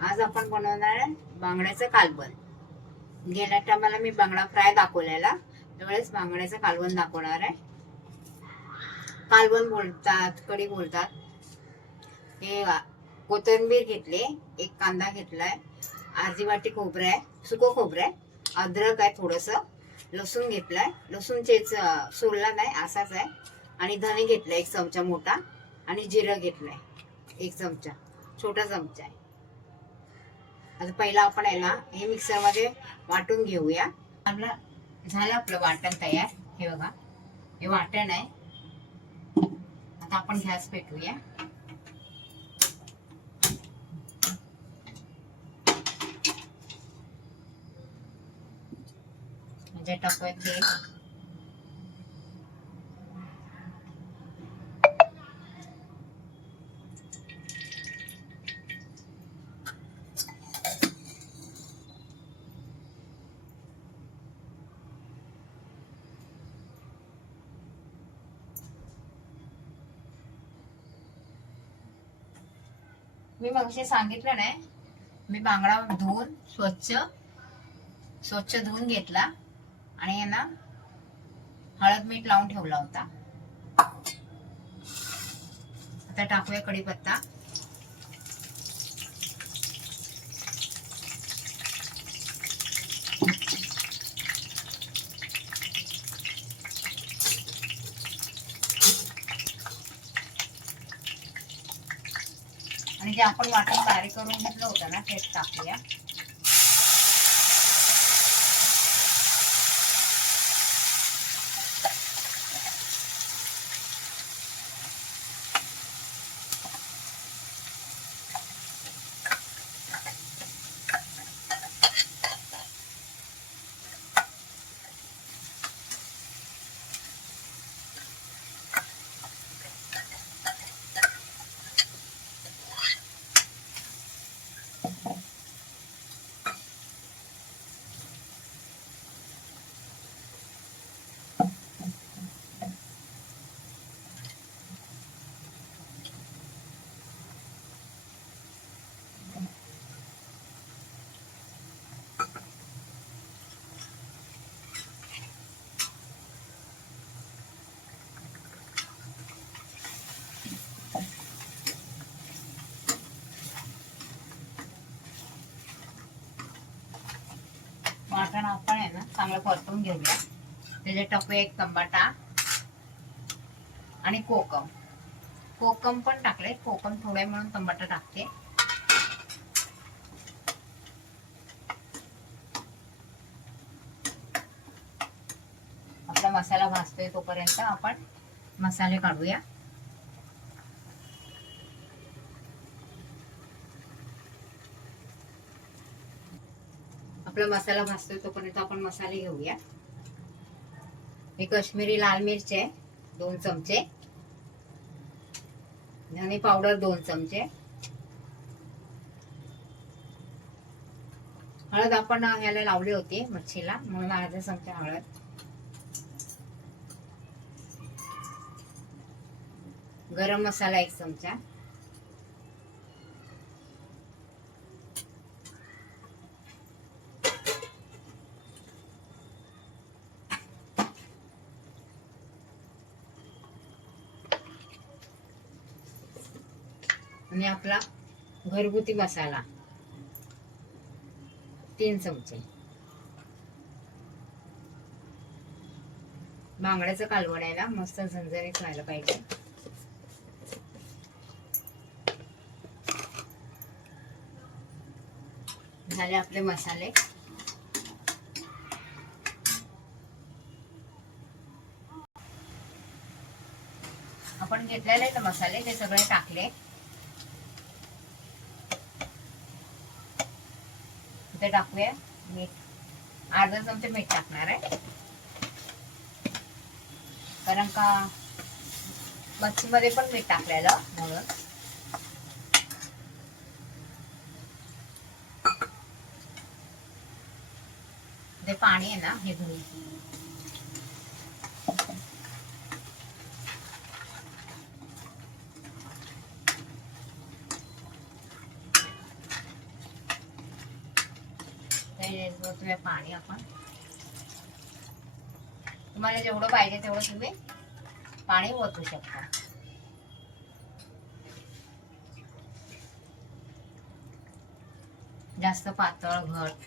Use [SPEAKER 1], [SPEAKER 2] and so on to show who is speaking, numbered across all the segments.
[SPEAKER 1] आज आपण बनवणार आहे बांगड्याचं कालवण. गेल्या टायमाला मी बांगडा फ्राय दाखवलेला. त्यावेळेस बांगड्याचं कालवण दाखवणार आहे. कालवण बोलतात कढी बोलतात. हे कोथिंबीर घेतले एक कांदा घेतलाय अर्धी वाटी खोबरं आहे सुकं खोबरं आहे अद्रक आहे थोडंसं लसूण घेतलाय. लसूणचेच सोलला नाही असाच आहे. आणि धने घेतलाय एक चमचा मोठा. आणि जिरं घेतलंय एक चमचा छोटा चमचा आहे. आता पहिला आपण आहे ना हे मिक्सरमध्ये वाटून घेऊया. आपलं झालं आपलं वाटण तयार. हे बघा हे वाटण आहे. आता आपण गॅस पेटूया म्हणजे टाकूया तेल मी मगाशी सांगितलं नाही. मी बांगडा धुवून स्वच्छ स्वच्छ धुवून घेतला. आणि यांना ना हळद मीठ लावून ठेवला होता. आता टाकूया कढीपत्ता. आणि जे आपण वाटण बारीक करून घेतलं होतं ना तेच टाकूया वाटण आपण आहे ना चांगलं परतून घेऊया. त्याचे टपे एक टमाटा आणि कोकम. कोकम पण टाकले कोकम थोडे म्हणून टमाटा टाकते. आपला मसाला भाजतोय तोपर्यंत आपण मसाले काढूया. आपला मसाला भाजतोय तोपर्यंत आपण मसाले घेऊया. हे काश्मीरी लाल मिरची आहे दोन चमचे. धने पावडर दोन चमचे. हळद आपण ह्याला लावली होती मच्छीला म्हणून अर्धा चमचा हळद. गरम मसाला एक चमचा. आणि आपला घरगुती मसाला. तीन चमचे. बांगड्याचं कालवण मस्त झणझणीत व्हायला पाहिजे. झाले आपले मसाले. आपण घेतलेले आहेत मसाले ते सगळे टाकले. इथे टाकूया. मीठ. अर्धा चमचे मीठ टाकणार आहे. कारण का मच्छीमध्ये पण मीठ टाकलेलं म्हणून. ते पाणी आहे ना हे धुई ओतूया पाणी आपण. तुम्हाला जेवढं पाहिजे तेवढं तुम्ही पाणी ओतू शकता. जास्त पातळ घट.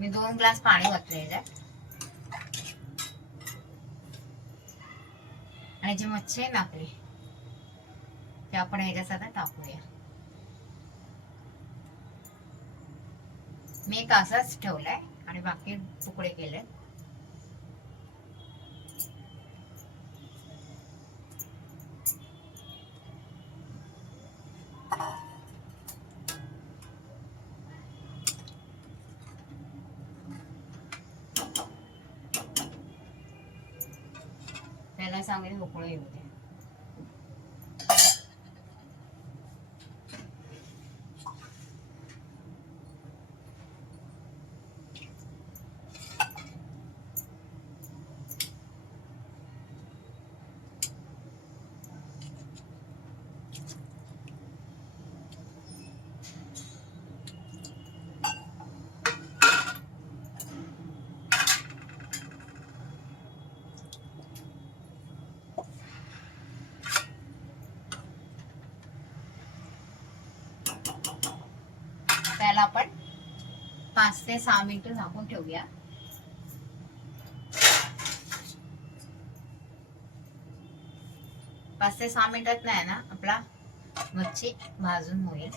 [SPEAKER 1] मी दोन ग्लास पाणी ओतले आणि जी मच्छी आहे ना ते आपण ह्याच्यात आता टाकूया मी एक असाच ठेवलाय आणि बाकी तुकडे 上给你弄过来用 त्याला आपण पाच ते सहा मिनिटं झाकून ठेवूया. पाच ते सहा मिनिटात नाही ना आपला मच्छी भाजून होईल.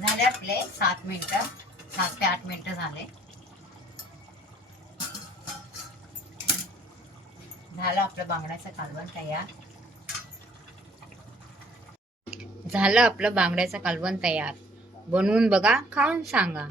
[SPEAKER 1] झाले आपले सात मिनटं. सात ते आठ मिनटं झाले. झालं आपलं बांगड्याचं कालवण तयार. झालं आपलं बांगड्याचं कालवण तयार. बनवून बघा खाऊन सांगा.